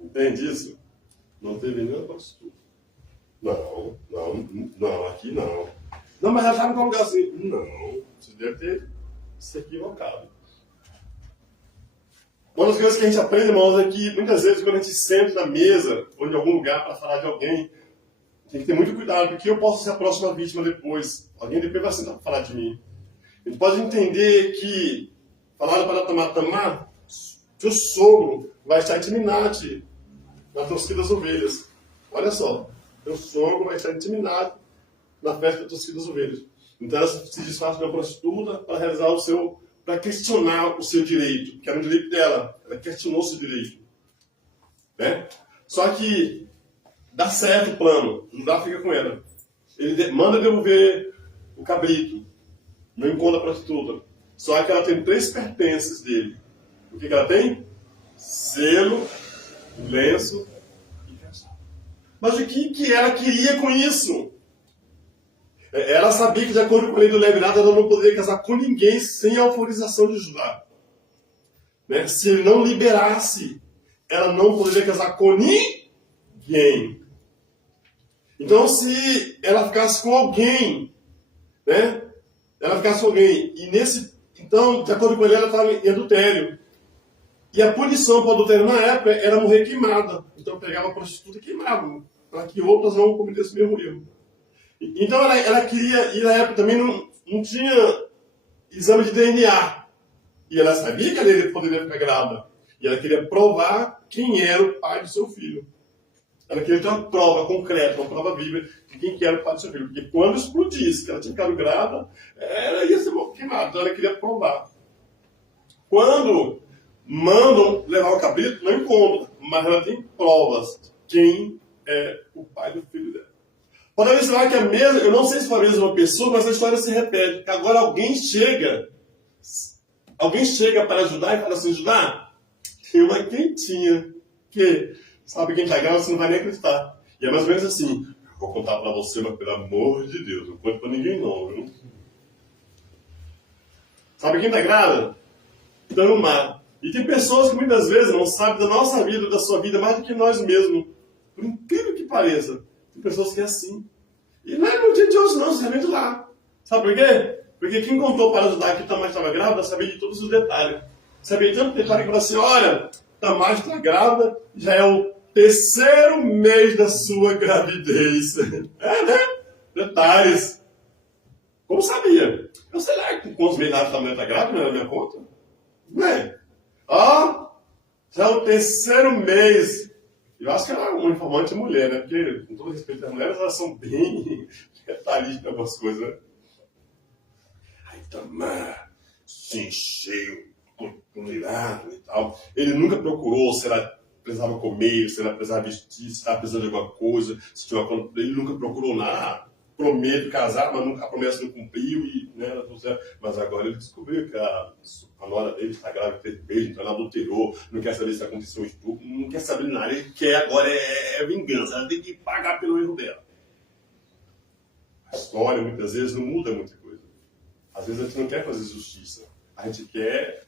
Entende isso? Não teve nenhuma prostituta. Não, aqui não. Não, mas ela estava em qual lugar assim? Não, você deve ter se equivocado. Uma das coisas que a gente aprende, irmãos, é que muitas vezes quando a gente senta na mesa ou em algum lugar para falar de alguém, tem que ter muito cuidado, porque eu posso ser a próxima vítima depois. Alguém depois vai sentar para falar de mim. A gente pode entender que falaram para Tamar, teu sogro vai estar em Timnate, na torcida das ovelhas. Olha só, teu sogro vai estar em Timnate, na festa da torcida das ovelhas. Então ela se disfarça de uma prostituta para realizar para questionar o seu direito, que era um direito dela. Ela questionou o seu direito. Né? Só que dá certo o plano. Judá fica com ela. Ele manda devolver o cabrito. Não encontra a prostituta. Só que ela tem 3 pertences dele. O que ela tem? Selo, lenço e cajado. Mas o que ela queria com isso? Ela sabia que, de acordo com a lei do Levirado, ela não poderia casar com ninguém sem a autorização de Judá. Né? Se ele não liberasse, ela não poderia casar com ninguém. Então, se ela ficasse com alguém, né? Então, de acordo com ele, ela estava em adultério. E a punição para o adultério na época era morrer queimada. Então, pegava a prostituta e queimava, para que outras não cometessem o mesmo erro. Então ela queria, e na época também não tinha exame de DNA. E ela sabia que ela poderia ficar grávida. E ela queria provar quem era o pai do seu filho. Ela queria ter uma prova concreta, uma prova viva de quem que era o pai do seu filho. Porque quando explodisse que ela tinha ficado grávida, ela ia ser queimada. Então ela queria provar. Quando mandam levar o cabrito, não encontra. Mas ela tem provas de quem é o pai do filho dela. Pode observar que eu não sei se foi a mesma pessoa, mas a história se repete. Que agora alguém chega para Judá e fala assim: Judá, tem uma quentinha, que sabe quem está grávida, você não vai nem acreditar. E é mais ou menos assim: Vou contar para você, mas pelo amor de Deus, não conte para ninguém não, viu? Sabe quem está grávida? Tamar. E tem pessoas que muitas vezes não sabem da nossa vida, da sua vida, mais do que nós mesmos. Por incrível que pareça. Tem pessoas que é assim. E não é no dia de hoje não, você vem de lá. Sabe por quê? Porque quem contou para ajudar que Tamar estava grávida sabia de todos os detalhes. Sabia tanto detalhe que falou assim, olha, Tamar está grávida, já é o 3º mês da sua gravidez. É, né? Detalhes. Como sabia? Eu sei lá com quantos meses a Tamar está grávida na minha conta. Não é? Ó, já é o 3º mês. Eu acho que ela é uma informante mulher, né? Porque, com todo respeito às mulheres, elas são bem detalhistas em algumas coisas, né? Aí Tamar se encheu, mirado e tal. Ele nunca procurou se ela precisava comer, se ela precisava vestir, se estava precisando de alguma coisa, se tinha uma... Ele nunca procurou nada. Prometo casar, mas nunca, a promessa não cumpriu, e, né, mas agora ele descobriu que a nora dele está grávida, fez beijo, então ela adulterou, não quer saber se aconteceu um estupro, não quer saber nada, ele quer agora é vingança, ela tem que pagar pelo erro dela. A história muitas vezes não muda muita coisa. Às vezes a gente não quer fazer justiça, a gente quer,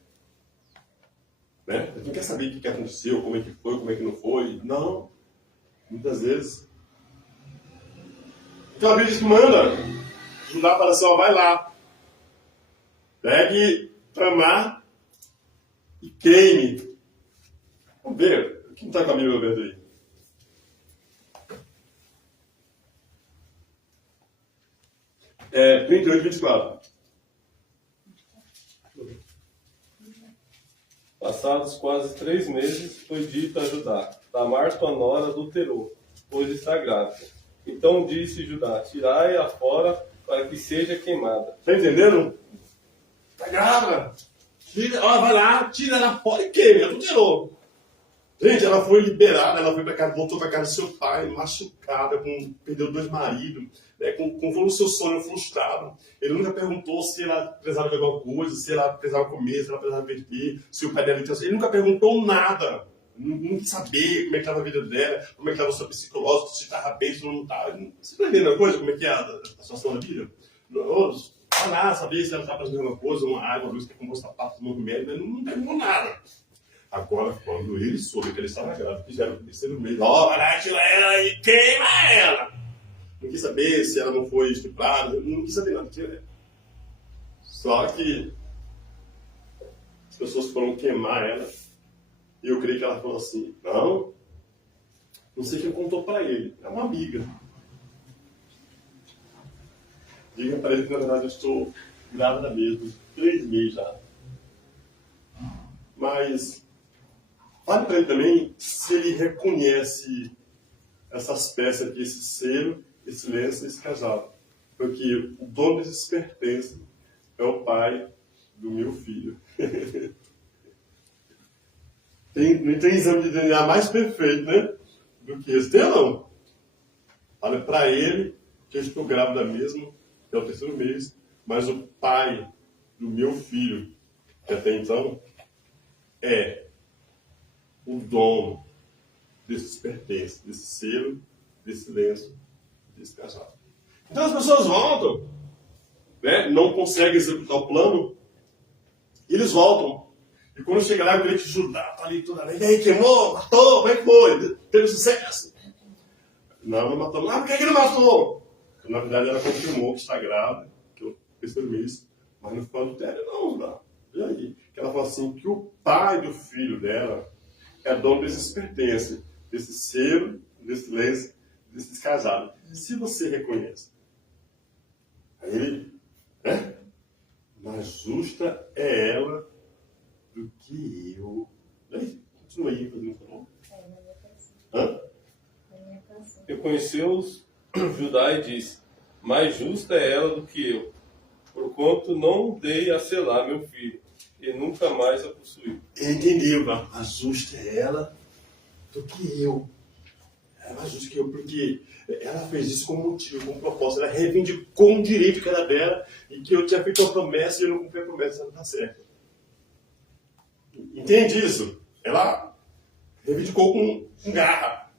né? A gente não quer saber o que aconteceu, como é que foi, como é que não foi, não. Muitas vezes. Então a Bíblia diz que manda Judá para assim, ó, vai lá, pegue Tamar e queime. Vamos ver, quem está com a Bíblia aberta aí? É 38, 24. Passados quase 3 meses, foi dito a Judá, Tamar tua nora adulterou, pois está grávida. Então disse Judá, tirai-a fora para que seja queimada. Está entendendo? Está grávida. Ela vai lá, tira ela fora e queima, adulterou. Gente, ela foi liberada, ela foi para casa, voltou para casa do seu pai, machucada, perdeu 2 maridos, né, com o seu sonho frustrado. Ele nunca perguntou se ela precisava de alguma coisa, se ela precisava comer, se ela precisava vestir, se o pai dela tinha... Ele nunca perguntou nada. Não quis saber como é que estava a vida dela, como é que estava o seu psicológico, se estava bem, se não estava. Você está entendendo a coisa, como é que é a situação da vida? Vai lá saber se ela está fazendo alguma coisa, uma água, uma luz que comprou sapato, um movimento, ele não perguntou nada. Agora, quando ele soube que ele estava grávida, fizeram o 3º mês, vai lá, tira ela e queima ela. Não quis saber se ela não foi estuprada, não quis saber nada, tira ela. Só que as pessoas foram queimar ela, e eu creio que ela falou assim, não sei quem contou para ele, é uma amiga. Diga para ele que na verdade eu estou grávida mesmo, 3 meses já. Mas fale para ele também se ele reconhece essas peças aqui, esse selo, esse lenço, esse casal. Porque o dono desses pertences é o pai do meu filho. Não tem exame de DNA mais perfeito, né? Do que esse. Tem não? Olha, para ele, que eu estou grávida mesmo, é o 3º mês, mas o pai do meu filho, que até então, é o dono desses pertences, desse selo, desse lenço, desse casal. Então as pessoas voltam, né? Não conseguem executar o plano, e eles voltam. E quando chega lá, eu creio que Judá está ali toda vez. E aí, queimou, matou, como é que foi? Teve sucesso? Não matou. Por que ele não matou? Porque, na verdade, ela confirmou que está grávida, que eu percebi isso, mas não foi adultério, não, Judá. E aí? Que ela falou assim, que o pai do filho dela é dono desses pertences, desse selo, desse lenço, desses casados. Se você reconhece, aí ele, né? Mais justa é ela do que eu. Aí, continua aí, fazendo o Hã? Reconheceu-os Judá e disse, mais justa é ela do que eu, porquanto não dei a selar meu filho, e nunca mais a possuí. Entendeu, mais justa é ela do que eu. É mais justa que eu, porque ela fez isso com motivo, com propósito. Ela reivindicou um direito que era dela e que eu tinha feito uma promessa e eu não cumpri a promessa, ela está certa. Entende isso? Ela reivindicou com garra.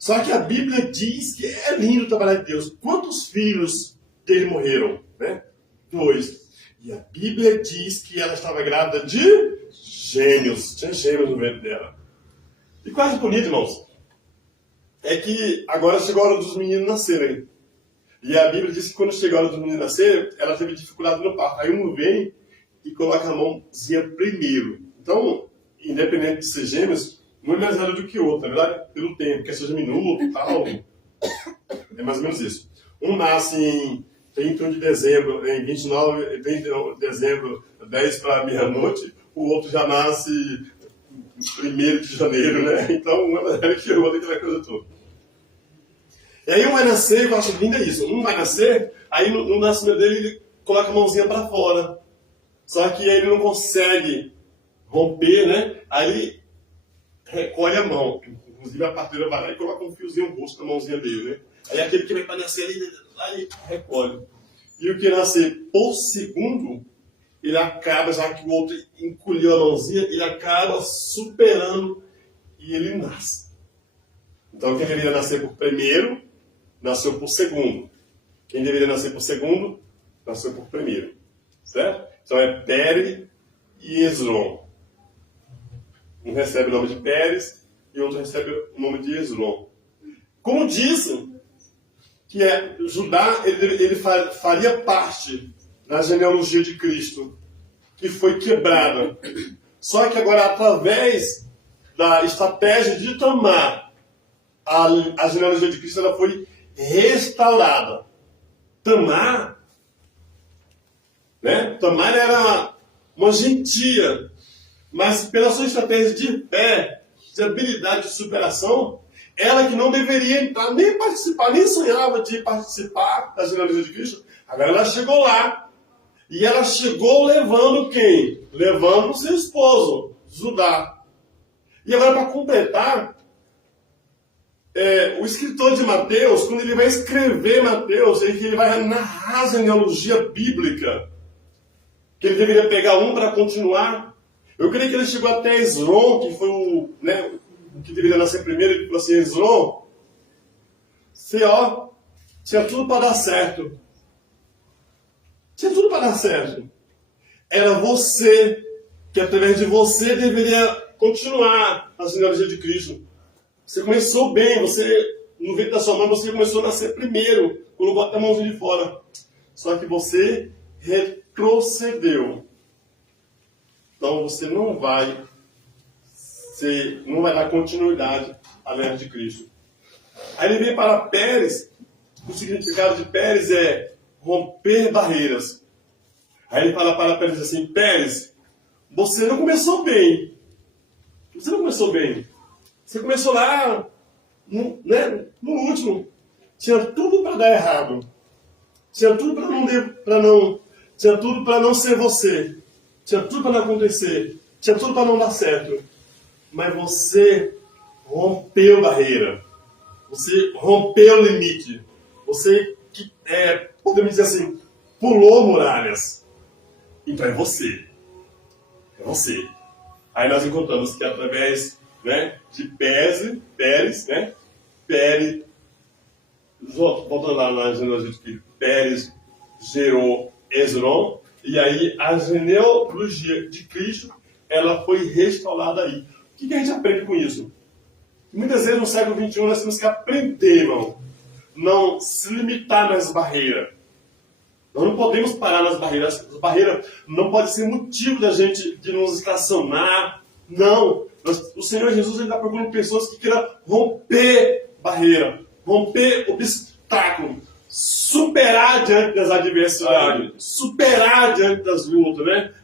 Só que a Bíblia diz que é lindo trabalhar de Deus. Quantos filhos dele morreram? Né? 2. E a Bíblia diz que ela estava grávida de gêmeos. Tinha gêmeos no ventre dela. E quase bonito, irmãos, é que agora chegou a hora dos meninos nascerem. E a Bíblia diz que quando chegou a hora dos meninos nascerem, ela teve dificuldade no parto. Aí um vem e coloca a mãozinha primeiro. Então, independente de ser gêmeos, um é mais velho do que o outro, na verdade, pelo tempo, quer seja minuto e tal. É mais ou menos isso. Um nasce em 31 de dezembro, em 29 de dezembro, 10 para meia-noite, o outro já nasce 1º de janeiro, né? Então, um é mais velho que o outro, aquela coisa toda. E aí um vai nascer, eu acho lindo é isso, um vai nascer, aí no nascimento dele ele coloca a mãozinha para fora. Só que aí ele não consegue romper, né? Aí ele recolhe a mão. Inclusive a parteira vai lá e coloca um fiozinho no rosto na mãozinha dele, né? Aí aquele que vai para nascer ali, aí recolhe. E o que nascer por segundo, ele acaba, já que o outro encolheu a mãozinha, ele acaba superando e ele nasce. Então quem deveria nascer por primeiro, nasceu por segundo. Quem deveria nascer por segundo, nasceu por primeiro. Certo? Então é Pérez e Hezron. Um recebe o nome de Pérez e outro recebe o nome de Hezron. Como disse que Judá ele faria parte da genealogia de Cristo, que foi quebrada. Só que agora, através da estratégia de Tamar, a genealogia de Cristo ela foi restaurada. Tamar era uma gentia, mas pela sua estratégia de fé, de habilidade de superação, ela que não deveria entrar, nem participar, nem sonhava de participar da genealogia de Cristo, agora ela chegou lá. E ela chegou levando quem? Levando o seu esposo, Judá. E agora, para completar, o escritor de Mateus, quando ele vai escrever Mateus, ele vai narrar a genealogia bíblica, que ele deveria pegar um para continuar. Eu creio que ele chegou até Hezron, que foi o que deveria nascer primeiro. Ele falou assim: Hezron, você tinha tudo para dar certo. Tinha tudo para dar certo. Era você, que através de você deveria continuar a genealogia de Cristo. Você começou bem, no ventre da sua mãe, você começou a nascer primeiro, colocou até a mãozinha de fora. Só que você retrocedeu. Então você não vai dar continuidade à lei de Cristo. Aí ele vem para Pérez. O significado de Pérez é romper barreiras. Aí ele fala para Pérez assim: Pérez, você não começou bem. Você não começou bem. Você começou lá, no último. Tinha tudo para dar errado. Tinha tudo tinha tudo para não ser você. Tinha tudo para não acontecer. Tinha tudo para não dar certo. Mas você rompeu barreira. Você rompeu o limite. Você, podemos dizer assim, pulou muralhas. Então é você. É você. Aí nós encontramos que através de Pérez, voltando lá na genealogia de Cristo, Pérez gerou Hezron, e aí a genealogia de Cristo ela foi restaurada aí. O que a gente aprende com isso? Muitas vezes no século XXI nós temos que aprender, irmão, não se limitar nas barreiras. Nós não podemos parar nas barreiras. As barreiras não podem ser motivo da gente de nos estacionar. Não. O Senhor Jesus está procurando pessoas que queiram romper barreira, romper obstáculo, superar diante das adversidades, superar diante das lutas, né?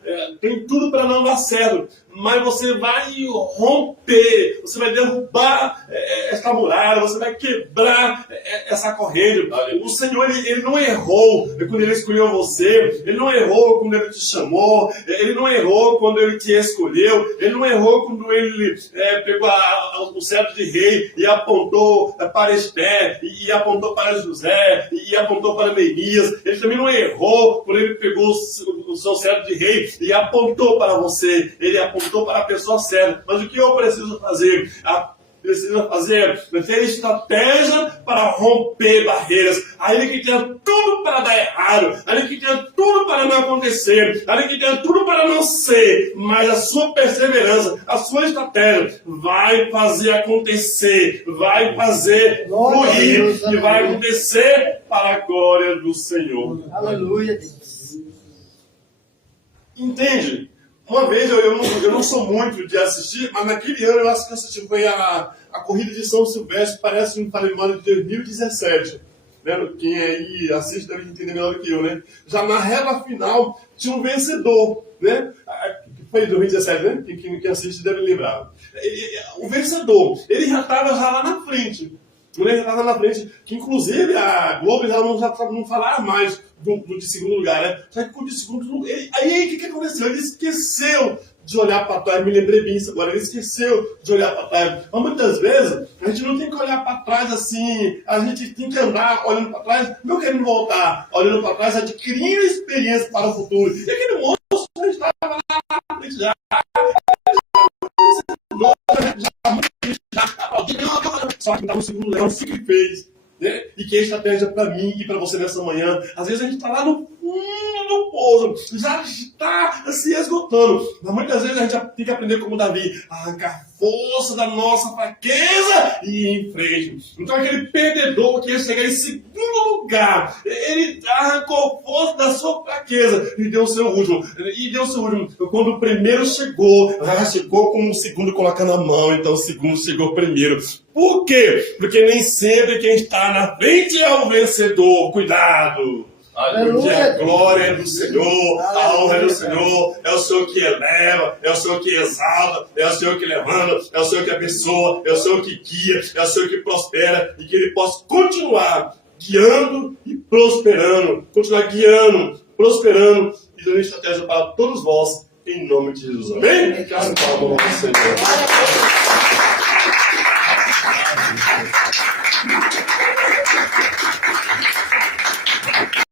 Tem tudo para não dar certo, mas você vai romper, você vai derrubar essa muralha, você vai quebrar essa corrente. O Senhor, ele não errou quando Ele escolheu você, Ele não errou quando Ele te chamou, Ele não errou quando Ele te escolheu, Ele não errou quando Ele pegou o cetro de rei e apontou para Esther, e apontou para José, e apontou para Neemias. Ele também não errou quando Ele pegou o seu cetro de rei e apontou para você. Ele apontou para a pessoa certa. Mas o que eu preciso fazer? precisa fazer, ter estratégia para romper barreiras, ainda que tenha tudo para dar errado, ainda que tenha tudo para não acontecer, ainda que tenha tudo para não ser, mas a sua perseverança, a sua estratégia vai fazer acontecer, vai fazer fluir e vai acontecer para a glória do Senhor. Aleluia, Deus. Entende? Uma vez eu não sou muito de assistir, mas naquele ano eu acho que assisti, foi a corrida de São Silvestre, parece um memória de 2017. Né? Quem aí assiste deve entender melhor do que eu, né? Já na reta final tinha um vencedor, né? Foi em 2017, né? Quem assiste deve lembrar. O vencedor, ele já estava lá na frente. Ele já estava na frente, que inclusive a Globo já não falava mais do de segundo lugar, né? Só que o de segundo lugar. Aí o que aconteceu? Ele esqueceu de olhar para trás, me lembrei bem isso agora, ele esqueceu de olhar para trás. Mas muitas vezes a gente não tem que olhar para trás assim, a gente tem que andar olhando para trás, não querendo voltar, olhando para trás, adquirindo experiência para o futuro. E aquele moço já estava lá na frente já. Só que estava no segundo lugar, o que fez. Né? E que é estratégia para mim e para você nessa manhã. Às vezes a gente está lá no fundo do poço, já está se esgotando. Mas muitas vezes a gente tem que aprender como Davi, arrancar força da nossa fraqueza e ir em frente. Então aquele perdedor que ia chegar em segundo lugar, ele arrancou força da sua fraqueza e deu o seu último. Quando o primeiro chegou, chegou com o segundo colocando a mão, então o segundo chegou primeiro. Por quê? Porque nem sempre quem está na frente é o vencedor. Cuidado! Porque a glória é do Senhor, a honra é do Senhor, é o Senhor que eleva, é o Senhor que exalta, é o Senhor que levanta, é o Senhor que abençoa, é o Senhor que guia, é o Senhor que prospera, e que Ele possa continuar guiando e prosperando, continuar guiando, prosperando e dando estratégia para todos vós, em nome de Jesus. Amém? Palmas ao Senhor.